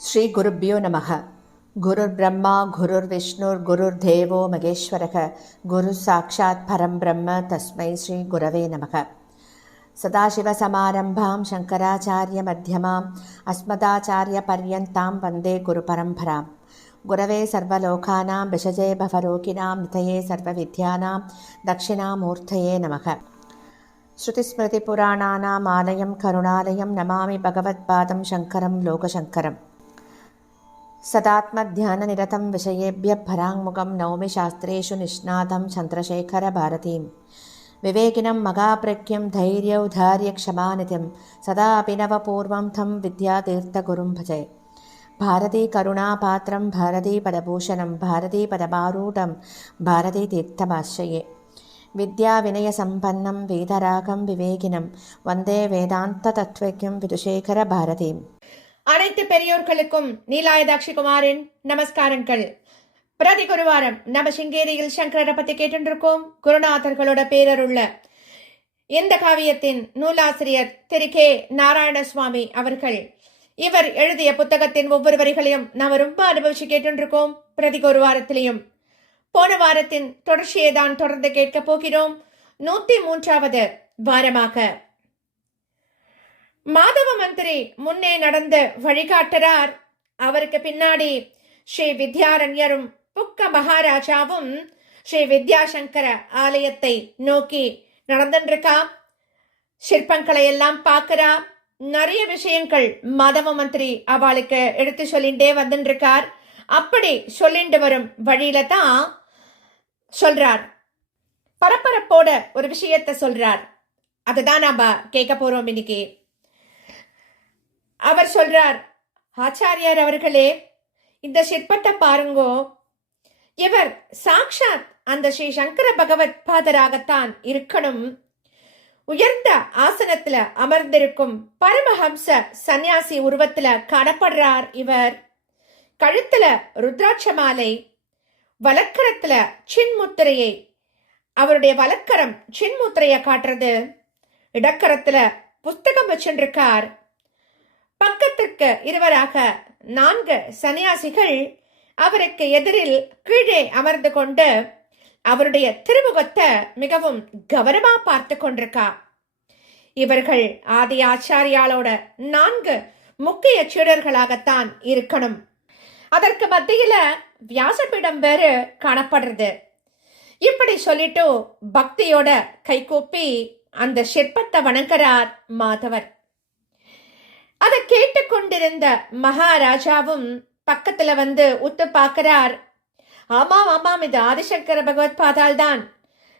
ஸ்ரீ குருப்யோ நமக. குருர் பிரம்மா குருர் விஷ்ணுர் குருர் தேவோ மகேஸ்வரக குரு சாட்சாத் பரம் பிரம்ம தஸ்மை ஸ்ரீ குரவே நமக. சதாசிவசமாரம்பாம் சங்கராச்சாரிய மத்தியமாம் அஸ்மதாச்சாரிய பர்யந்தாம் வந்தே குரு பரம்பராம். குரவே சர்வலோகானாம் விஷஜே பவரோகிணாம் நிதயே சர்வவித்யானாம் தட்சிணாமூர்த்தயே நமக. ஸ்ருதிஸ்மிருதிபுராணானாம் ஆலயம் கருணாலயம் நமாமி பகவத்பாதம் சங்கரம் லோகசங்கரம். सदात्मध्याननिरतं विषयेभ्यः पराङ्मुखं नौमि शास्त्रेषु निष्णातं चन्द्रशेखरभारतीं. विवेकिनं मगाप्रज्ञं धैर्यौधार्यक्षमानिधिं सदा अभिनवपूर्वं तं विद्यातीर्थगुरुं भजे. भारतीकरुणापात्रं भारतीपदभूषणं भारतीपदमारूढं भारतीतीर्थमाश्रये. विद्याविनयसम्पन्नं वेदरागं विवेकिनं वन्दे वेदान्ततत्त्वज्ञं विदुशेखरभारतीम्. அனைத்து பெரியோர்களுக்கும் நீலாயதாட்சி குமாரின் நமஸ்காரங்கள். பிரதி குருவாரம் நம்ம சிங்கேரியில் சங்கரரை பத்தி கேட்டுருக்கோம். குருநாதர்களோட பேரருள்ள இந்த காவியத்தின் நூலாசிரியர் திரு கே நாராயணசுவாமி அவர்கள். இவர் எழுதிய புத்தகத்தின் ஒவ்வொரு வரிகளையும் நாம ரொம்ப அனுபவிச்சு கேட்டுருக்கோம். பிரதி குருவாரத்திலையும் போன வாரத்தின் தொடர்ச்சியை தான் தொடர்ந்து கேட்க போகிறோம். 103வது வாரமாக மாதவ மந்திரி முன்னே நடந்து வழிகாட்டுறார். அவருக்கு பின்னாடி ஸ்ரீ வித்யாரண்யரும் புக்க மகாராஜாவும் ஸ்ரீ வித்யாசங்கர ஆலயத்தை நோக்கி நடந்துருக்கா. சிற்பங்களை எல்லாம் பார்க்கிறா. நிறைய விஷயங்கள் மாதவ மந்திரி அவளுக்கு எடுத்து சொல்லிண்டே வந்துருக்கார். அப்படி சொல்லிண்டு வரும் வழியில தான் சொல்றார், பரபரப்போட ஒரு விஷயத்த சொல்றார். அதுதான் நாம கேட்க போறோம் இன்னைக்கு. அவர் சொல்றார், ஆச்சாரியார் அவர்களே, இந்த சிற்பத்தை பாருங்கோ. இவர் சாக்ஷாத் அந்த ஸ்ரீ சங்கர பகவத் பாதராகத்தான் இருக்கணும். உயர்ந்த ஆசனத்துல அமர்ந்திருக்கும் பரமஹம்ச சந்நியாசி உருவத்துல காணப்படுறார் இவர். கழுத்துல ருத்ராட்ச மாலை, வலக்கரத்துல சின்முத்திரையை, அவருடைய வலக்கரம் சின்முத்திரைய காட்டுறது. இடக்கரத்துல புஸ்தகம் வச்சுருக்கார். பக்கத்திற்கு இருவராக 4 சன்னியாசிகள் அவருக்கு எதிரில் கீழே அமர்ந்து கொண்டு அவருடைய திருமுகத்தை மிகவும் கவனமா பார்த்து கொண்டிருக்கா. இவர்கள் ஆதி ஆச்சாரியாலோட 4 முக்கிய சீடர்களாகத்தான் இருக்கணும். அதற்கு மத்தியில வியாசபீடம் வேறு காணப்படுறது. இப்படி சொல்லிட்டு பக்தியோட கைகூப்பி அந்த சிற்பத்தை வணங்குறார் மாதவர். அதை கேட்டுக்கொண்டிருந்த மகாராஜாவும் பக்கத்துல வந்து உத்து பார்க்கிறார். ஆமாம், இது ஆதிசங்கர பகவத் பாதால் தான்.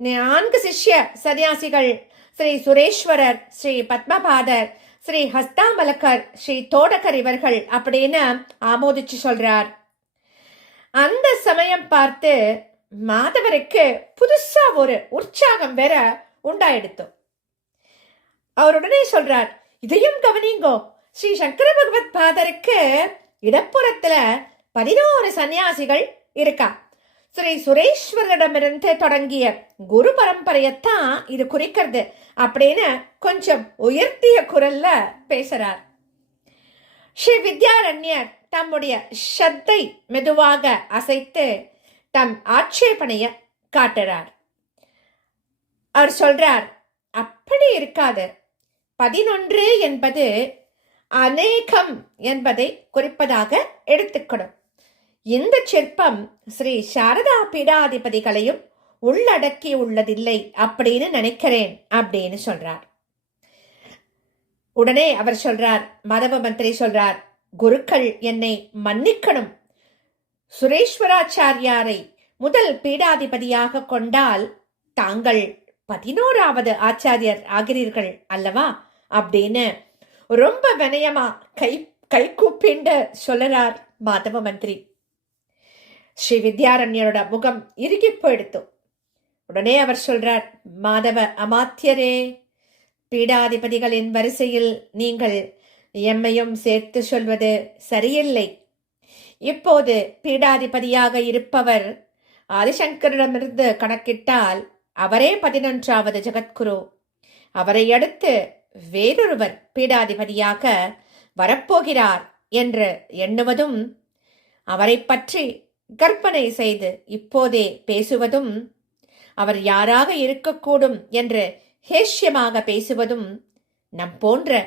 4 சிஷ்ய சன்னியாசிகள், ஸ்ரீ சுரேஸ்வரர், ஸ்ரீ பத்மபாதர், ஸ்ரீ ஹஸ்தாமலக்கர், ஸ்ரீ தோடகர் இவர்கள் அப்படின்னு ஆமோதிச்சு சொல்றார். அந்த சமயம் பார்த்து மாதவருக்கு புதுசா ஒரு உற்சாகம் வேற உண்டாயிடுத்து. அவருடனே சொல்றார், இதையும் கவனிங்கோ, ஸ்ரீ சங்கர பகவத் பாதருக்கு இடப்புறத்துல 11 சன்னியாசிகள் இருக்கா. ஸ்ரீ சுரேஸ்வரிடமிருந்து தொடங்கிய குரு பரம்பரையத்தான் இது குறிக்கிறது அப்படின்னு கொஞ்சம் உயர்த்திய குரல்ல பேசுறார். ஸ்ரீ வித்யாரண்யர் தம்முடைய ஷத்தை மெதுவாக அசைத்து தம் ஆட்சேபனைய காட்டுறார். அவர் சொல்றார், அப்படி இருக்காது. 11 என்பது அநேகம் என்பதை குறிப்பதாக எடுத்துக்கணும். இந்த சிற்பம் ஸ்ரீ சாரதா பீடாதிபதிகளையும் உள்ளடக்கி உள்ளதில்லை அப்படின்னு நினைக்கிறேன் அப்படின்னு சொல்றார். உடனே அவர் சொல்றார், மாதவ மந்திரி சொல்றார், குருக்கள் என்னை மன்னிக்கணும். சுரேஸ்வராச்சாரியாரை முதல் பீடாதிபதியாக கொண்டால் தாங்கள் 11வது ஆச்சாரியர் ஆகிறீர்கள் அல்லவா அப்படின்னு ரொம்ப வினயமா கை கூப்பிண்டு சொல்லறார் மாதவ மந்திரி. ஸ்ரீ வித்யாரண்யரோட முகம் இறுகி போயிடுத்து. உடனே அவர் சொல்றார், மாதவ அமாத்தியரே, பீடாதிபதிகளின் வரிசையில் நீங்கள் எம்மையும் சேர்த்து சொல்வது சரியில்லை. இப்போது பீடாதிபதியாக இருப்பவர் ஆதிசங்கரிடமிருந்து கணக்கிட்டால் அவரே 11வது ஜகத்குரு. அவரை அடுத்து வேறொருவர் பீடாதிபதியாக வரப்போகிறார் என்று எண்ணுவதும், அவரை பற்றி கற்பனை செய்து இப்போதே பேசுவதும், அவர் யாராக இருக்கக்கூடும் என்று ஹேஷ்யமாக பேசுவதும் நம் போன்ற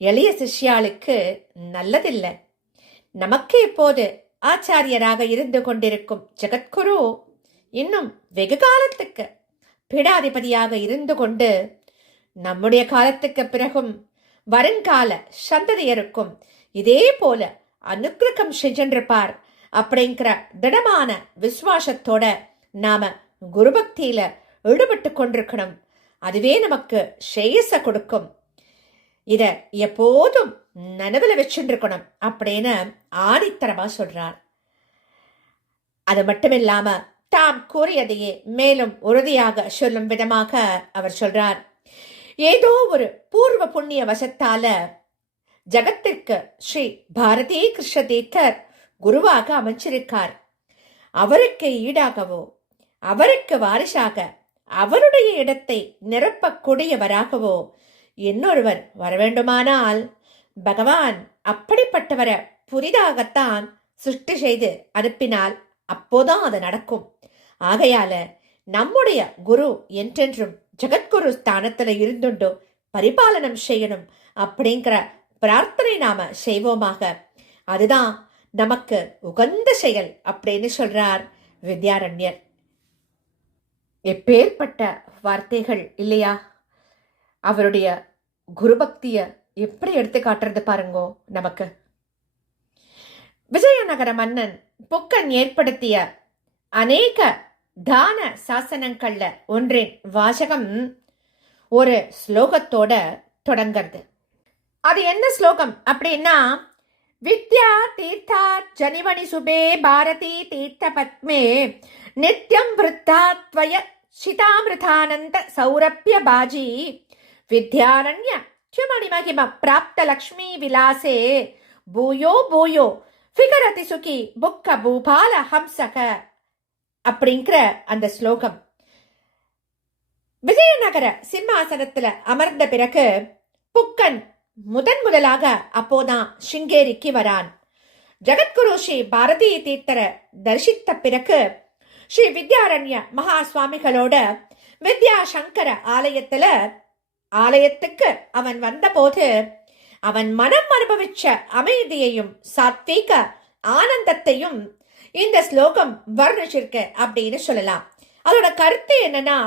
எளிய சிஷ்யாளுக்கு நல்லதில்லை. நமக்கு இப்போது ஆச்சாரியராக இருந்து கொண்டிருக்கும் ஜெகத்குரு இன்னும் வெகு காலத்துக்கு பீடாதிபதியாக இருந்து கொண்டு நம்முடைய காலத்துக்கு பிறகும் வருங்கால சந்ததியருக்கும் இதே போல அனுக்கிரகம் செஞ்சிருப்பார் அப்படிங்கிற திடமான விசுவாசத்தோட நாம குருபக்தியில ஈடுபட்டு கொண்டிருக்கணும். அதுவே நமக்கு ஸ்ரேயஸ கொடுக்கும். இத எப்போதும் நனவுல வச்சுருக்கணும் அப்படின்னு ஆணித்தரமா சொல்றார். அது மட்டுமில்லாம தாம் கூறியதையே மேலும் உறுதியாக சொல்லும் விதமாக அவர் சொல்றார். ஏதோ ஒரு பூர்வ புண்ணிய வசத்தால ஜகத்திற்கு ஸ்ரீ பாரதி கிருஷ்ண தீர்த்தர் குருவாக அமைச்சிருக்கார். அவருக்கு ஈடாகவோ அவருக்கு வாரிசாக அவருடைய இடத்தை நிரப்பக்கூடியவராகவோ இன்னொருவர் வரவேண்டுமானால் பகவான் அப்படிப்பட்டவரை புதிதாகத்தான் சிருஷ்டி செய்து அனுப்பினால் அப்போதான் அது நடக்கும். ஆகையால நம்முடைய குரு என்றென்றும் ஜெகத்குரு ஸ்தானத்துல இருந்துண்டு பரிபாலனம் செய்யணும் அப்படிங்கிற பிரார்த்தனை நாம செய்வோமாக. அதுதான் நமக்கு உகந்த செயல் அப்படின்னு சொல்றார் வித்யாரண்யர். எப்பேற்பட்ட வார்த்தைகள் இல்லையா? அவருடைய குருபக்திய எப்படி எடுத்து காட்டுறது பாருங்கோ நமக்கு. விஜயநகர மன்னன் புக்கன் ஏற்படுத்திய அநேக தான சாசனங்கள்ல ஒன்றின் வாசகம் ஒரு ஸ்லோகத்தோட தொடங்கிறது. அது என்ன ஸ்லோகம் அப்படின்னா, வித்யா தீர்த்தா ஜனிவனி சுபே பாரதி தீர்த்த பத்மே நித்யம் விருத்தாத்வய சிதாமிருதானந்த சௌரப்ய பாஜி வித்யாரண்ய சுமணி மகிம பிராப்த லக்ஷ்மி விலாசே பூயோ பூயோ ஃபிகரதி சுகி புக்க பூபால ஹம்சக அப்படிங்கிற அந்த ஸ்லோகம். விஜயநகர சிம்மாசனத்துல அமர்ந்த பிறகு புக்கன் முதலாக அப்போதான் சிங்கேரிக்கு வரான். ஜெகத்குரு ஸ்ரீ பாரதி தீர்த்தரை தரிசித்த பிறகு ஸ்ரீ வித்யாரண்ய மகா சுவாமிகளோட வித்யாசங்கர ஆலயத்துக்கு அவன் வந்தபோது அவன் மனம் அனுபவிச்ச அமைதியையும் சாத்வீக ஆனந்தத்தையும் இந்த ஸ்லோகம் வர்ணிச்சிருக்கு அப்படின்னு சொல்லலாம். அதோட கருத்து என்னன்னா,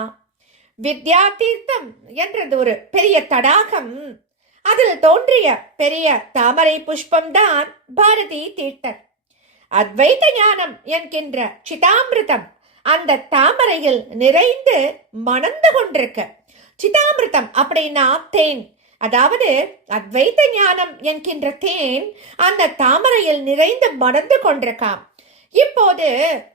வித்யா தீர்த்தம் என்றது ஒரு பெரிய தடாகம். அதில் தோன்றிய பெரிய தாமரை புஷ்பம்தான் பாரதி தீர்த்தர். அத்வைத ஞானம் என்கின்ற சிதாமிருதம் அந்த தாமரையில் நிறைந்து மணந்து கொண்டிருக்கு. சிதாமிருதம் அப்படின்னா தேன், அதாவது அத்வைத ஞானம் என்கின்ற தேன் அந்த தாமரையில் நிறைந்து மணந்து கொண்டிருக்காம். இப்போது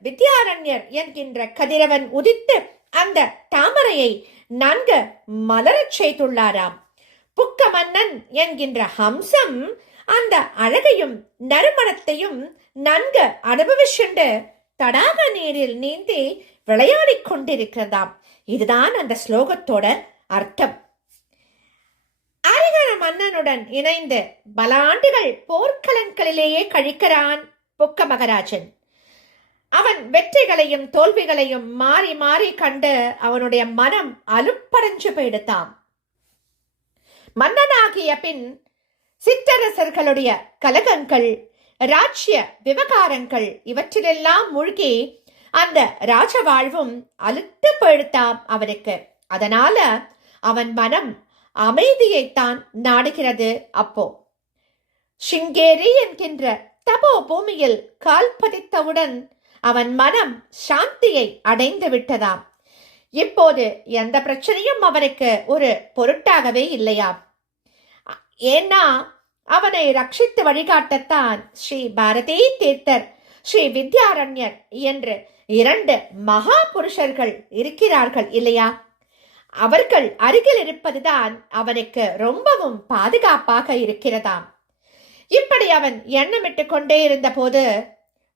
வித்யாரண்யர் என்கின்ற கதிரவன் உதித்து அந்த தாமரையை நன்கு மலரச் செய்துள்ளாராம். புக்க மன்னன் என்கின்ற ஹம்சம் அந்த அழகையும் நறுமணத்தையும் நன்கு அனுபவிச்சுண்டு தடாக நீரில் நீந்தி விளையாடி கொண்டிருக்கிறதாம். இதுதான் அந்த ஸ்லோகத்தோட அர்த்தம். அரிகர மன்னனுடன் இணைந்து பல ஆண்டுகள் போர்க்களங்களிலேயே கழிக்கிறான் புக்க மகராஜன். அவன் வெற்றிகளையும் தோல்விகளையும் மாறி மாறி கண்டு அவனுடைய மனம் அலுப்படைஞ்சு போயிடுத்தான். மன்னனாகிய பின் சிற்றரசர்களுடைய கலகங்கள், ராஜ்ய விவகாரங்கள் இவற்றிலெல்லாம் மூழ்கி அந்த ராஜ வாழ்வும் அலுத்து போயிடுத்தாம் அவனுக்கு. அதனால அவன் மனம் அமைதியைத்தான் நாடுகிறது. அப்போ சிங்கேரி என்கின்ற தபோ பூமியில் கால் பதித்தவுடன் அவன் மனம் சாந்தியை அடைந்து விட்டதாம். இப்போது எந்த பிரச்சனையும் அவனுக்கு ஒரு பொருட்டாகவே இல்லையாம். ஏன்னா அவனை ரட்சித்து வழிகாட்டத்தான் ஸ்ரீ பாரதி தீர்த்தர், ஸ்ரீ வித்யாரண்யர் என்று 2 மகா புருஷர்கள் இருக்கிறார்கள் இல்லையா? அவர்கள் அருகில் இருப்பதுதான் அவனுக்கு ரொம்பவும் பாதுகாப்பாக இருக்கிறதாம். இப்படி அவன் எண்ணமிட்டு கொண்டே இருந்த போது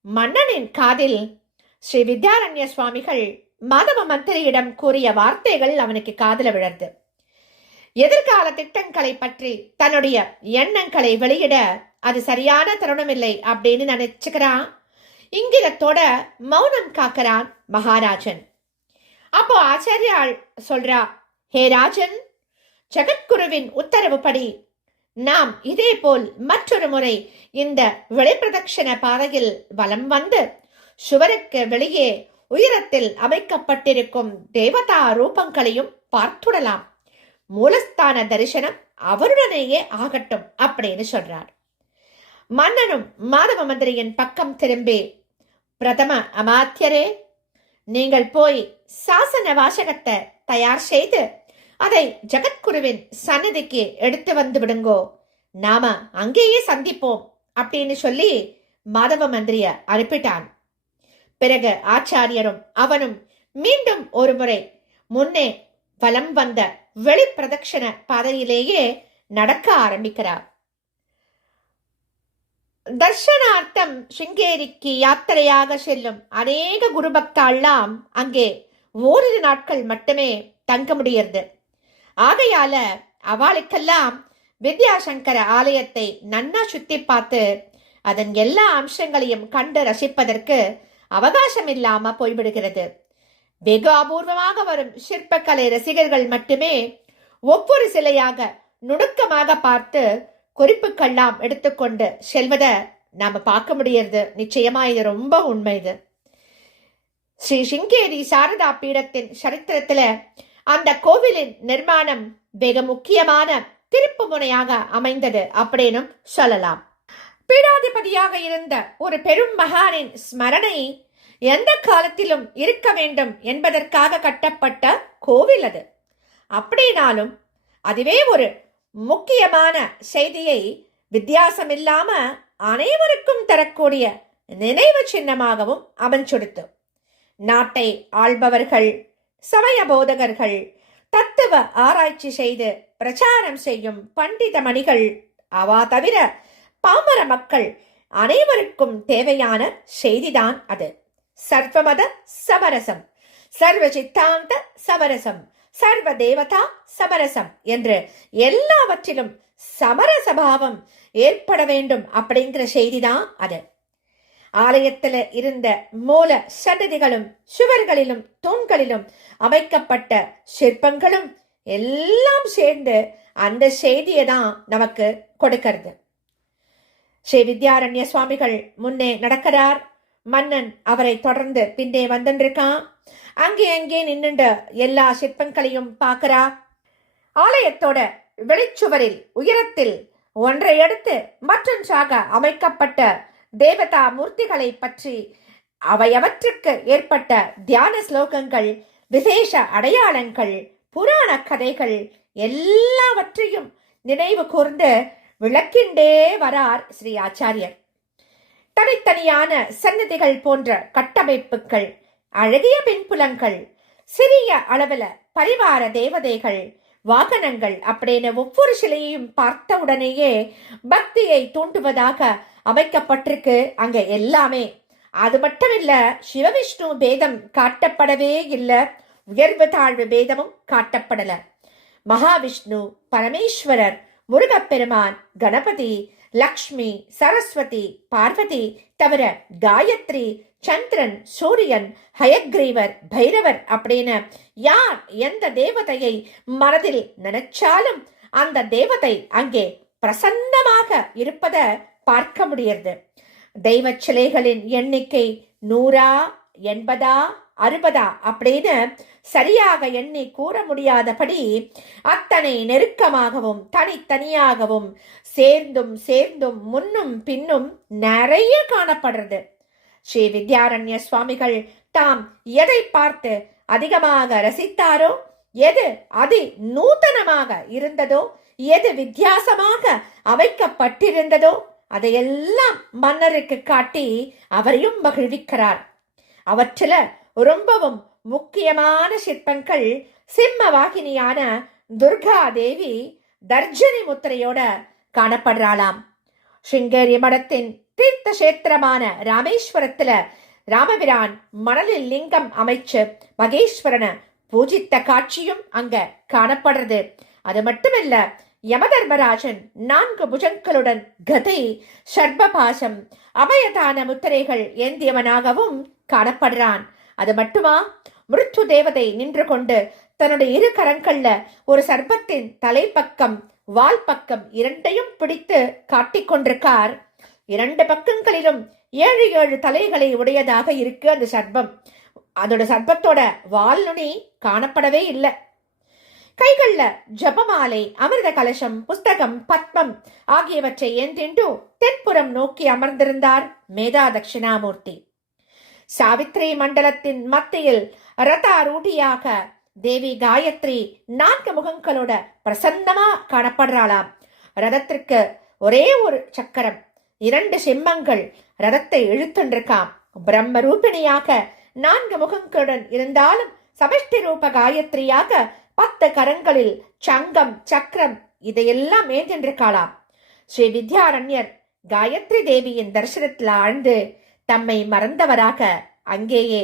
மன்னனின் காதில் ஸ்ரீ வித்யாரண்ய சுவாமிகள் மாதவ மந்திரியிடம் கூறிய வார்த்தைகள் அவனுக்கு காதல விழர்ந்து. எதிர்கால திட்டங்களை பற்றி தன்னுடைய எண்ணங்களை வெளியிட அது சரியான தருணம் இல்லை அப்படின்னு நினைச்சுக்கிறான். இங்கிதத்தோட மௌனம் காக்கிறான் மகாராஜன். அப்போ ஆச்சாரியாள் சொல்றா, ஹே ராஜன், ஜெகத்குருவின் உத்தரவுப்படி நாம் இதே போல் மற்றொரு முறை இந்த வெளிப்பிரதட்சண பாதையில் வலம் வந்து சுவருக்கு வெளியே உயரத்தில் அமைக்கப்பட்டிருக்கும் தேவதா ரூபங்களையும் பார்த்துடலாம். மூலஸ்தான தரிசனம் அவருடனேயே ஆகட்டும் அப்படின்னு சொல்றார். மன்னனும் மாதவ மந்திரியின் பக்கம் திரும்பி, பிரதம அமாத்தியரே, நீங்கள் போய் சாசன வாசகத்தை தயார் செய்து அதை ஜெகத்குருவின் சன்னதிக்கு எடுத்து வந்து விடுங்கோ, நாம அங்கேயே சந்திப்போம் அப்படின்னு சொல்லி மாதவ மந்திரிய அனுப்பிட்டான். பிறகு ஆச்சாரியரும் அவனும் மீண்டும் ஒரு முறை முன்னே வலம் வந்த வெளி பிரதட்சண பாதையிலேயே நடக்க ஆரம்பிக்கிறார். தர்ஷனார்த்தம் சிங்கேரிக்கு யாத்திரையாக செல்லும் அநேக குருபக்தாள்லாம் அங்கே ஓரிரு நாட்கள் மட்டுமே தங்க முடியறது. ஆகையால அவளுக்கெல்லாம் வித்யாசங்கர ஆலயத்தை நன்னா சுத்தி பார்த்து அதன் எல்லா அம்சங்களையும் கண்டு ரசிப்பதற்கு அவகாசம் இல்லாம போய்விடுகிறது. வெகு அபூர்வமாக வரும் சிற்பக்கலை ரசிகர்கள் மட்டுமே ஒவ்வொரு சிலையாக நுணுக்கமாக பார்த்து குறிப்புக்கெல்லாம் எடுத்துக்கொண்டு செல்வதை நாம பார்க்க முடியறது. நிச்சயமா இது ரொம்ப உண்மை. இது ஸ்ரீ சிங்கேரி சாரதா பீடத்தின் சரித்திரத்துல அந்த கோவிலின் நிர்மாணம் வெகு முக்கியமான திருப்பு முனையாக அமைந்தது அப்படின்னு சொல்லலாம். பீடாதிபதியாக இருந்த ஒரு பெரும் மகானின் ஸ்மரணை எந்த காலத்திலும் இருக்க வேண்டும் என்பதற்காக கட்டப்பட்ட கோவில் அது. அப்படினாலும் அதுவே ஒரு முக்கியமான செய்தியை வித்தியாசம் இல்லாம அனைவருக்கும் தரக்கூடிய நினைவு சின்னமாகவும் அமைஞ்சுடுத்து. நாட்டை ஆள்பவர்கள், சமய போதகர்கள், தத்துவ ஆராய்ச்சி செய்து பிரச்சாரம் செய்யும் பண்டித மணிகள், அவா தவிர பாமர மக்கள் அனைவருக்கும் தேவையான செய்திதான் அது. சர்வமத சமரசம், சர்வ சித்தாந்த சமரசம், சர்வ தேவதா சமரசம் என்று எல்லாவற்றிலும் சமரசபாவம் ஏற்பட வேண்டும் அப்படிங்கிற செய்திதான் அது. ஆலயத்துல இருந்த மூல சன்னதிகளும் சுவர்களிலும் தூண்களிலும் அமைக்கப்பட்ட சிற்பங்களும் எல்லாம் சேர்ந்து அந்த செய்தியை தான் நமக்கு கொடுக்கிறது. ஸ்ரீ வித்யாரண்ய சுவாமிகள் முன்னே நடக்கிறார். மன்னன் அவரை தொடர்ந்து பின்னே வந்துருக்கான். அங்கே நின்னுண்டு எல்லா சிற்பங்களையும் பார்க்கிறா. ஆலயத்தோட வெளிச்சுவரில் உயரத்தில் ஒன்றை எடுத்து மற்றொன்றாக அமைக்கப்பட்ட தேவதா மூர்த்திகளை பற்றி அவையவற்றுக்கு ஏற்பட்ட தியான ஸ்லோகங்கள், விசேஷ அடையாளங்கள், புராண கதைகள் எல்லாவற்றையும் நினைவு கூர்ந்து விளக்கிண்டே வரார் ஸ்ரீ ஆச்சாரியர். தனித்தனியான சன்னதிகள் போன்ற கட்டமைப்புகள், அழகிய பின்புலங்கள், சிறிய அளவுல பரிவார தேவதைகள், வாகனங்கள் அப்படின்னு ஒவ்வொரு சிலையையும் பார்த்த உடனேயே பக்தியை தூண்டுவதாக அமைக்கப்பட்டிருக்கு அங்க எல்லாமே. அது மட்டுமில்ல, சிவவிஷ்ணு பேதம் காட்டப்படவே இல்லை, உயர்வு தாழ்வு பேதமும் காட்டப்படல. மகாவிஷ்ணு, பரமேஸ்வரர், முருகப்பெருமான், கணபதி, லக்ஷ்மி, சரஸ்வதி, பார்வதி தவிர காயத்ரி, சந்திரன், சூரியன், ஹயக்ரீவர், பைரவர் அப்படின்னு யார் எந்த தேவதையை மனதில் நினைச்சாலும் அந்த தேவதை அங்கே பிரசன்னமாக இருப்பத பார்க்க முடியாது. தெய்வ சிலைகளின் எண்ணிக்கை 100, 80, 60 அப்படின்னு சரியாக எண்ணி கூற முடியாதபடி அத்தனை நெருக்கமாகவும் தனித்தனியாகவும் சேர்ந்தும் முன்னும் பின்னும் நிறைய காணப்படுறது. ஸ்ரீ வித்யாரண்ய சுவாமிகள் தாம் எதை பார்த்து அதிகமாக ரசித்தாரோ, எது அதி நூதனமாக இருந்ததோ, எது வித்தியாசமாக அமைக்கப்பட்டிருந்ததோ அதையெல்லாம் மன்னருக்கு காட்டி அவரையும் மகிழ்விக்கிறார். அவற்றில ரொம்பவும் முக்கியமான சிற்பங்கள் சிம்ம வாகினியான துர்கா தேவி தர்ஜனி முத்திரையோட காணப்படுறாளாம். சிங்கேரி மடத்தின் தீர்த்த கஷேத்திரமான ராமேஸ்வரத்துல ராமபிரான் மணலில் லிங்கம் அமைச்சு மகேஸ்வரனை பூஜித்த காட்சியும் அங்க காணப்படுறது. அது மட்டுமல்ல, யமதர்மராஜன் 4 புஜங்களுடன் கதை, சர்பபாசம், அபயதான முத்திரைகள் ஏந்தியவனாகவும் காணப்படுறான். அது மட்டுமா, மிருத்து தேவதை நின்று கொண்டு தன்னுடைய 2 கரங்கள்ல ஒரு சர்ப்பத்தின் தலைப்பக்கம் வால் பக்கம் 2ஐயும் பிடித்து காட்டிக் கொண்டிருக்கார். 2 பக்கங்களிலும் 7 தலைகளை உடையதாக இருக்கு அந்த சர்ப்பம். அதோட சர்ப்பத்தோட வால் நுனி காணப்படவே இல்லை. கைகள்ல ஜபமாலை, அமிர்த கலசம், புஸ்தகம், பத்மம் ஆகியவற்றை ஏந்திண்டு தென்புறம் நோக்கி அமர்ந்திருந்தார் மேதா தட்சிணாமூர்த்தி. சாவித்ரி மண்டலத்தின் மத்தியில் ரதாரூடியாக தேவி காயத்ரி 4 முகங்களோட பிரசன்னமா காணப்படுறாளாம். ரதத்திற்கு ஒரே ஒரு சக்கரம், 2 சிம்மங்கள் ரதத்தை இழுத்துண்டிருக்காம். பிரம்ம ரூபிணியாக 4 முகங்களுடன் இருந்தாலும் சமஷ்டி ரூப காயத்ரியாக 10 கரங்களில் சங்கம், சக்கரம் இதையெல்லாம் ஏந்திருக்காளாம். ஸ்ரீ வித்யாரண்யர் காயத்ரி தேவியின் தரிசனத்தில் ஆழ்ந்து தம்மை மறந்தவராக அங்கேயே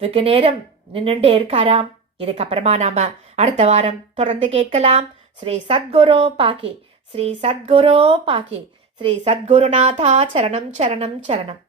வெகு நேரம் நின்றுட்டே இருக்காராம். இதுக்கப்புறமா நாம அடுத்த வாரம் தொடர்ந்து கேட்கலாம். ஸ்ரீ சத்குரு பாக்கி, ஸ்ரீ சத்குரு பாக்கி, ஸ்ரீ சத்குருநாதா சரணம் சரணம் சரணம்.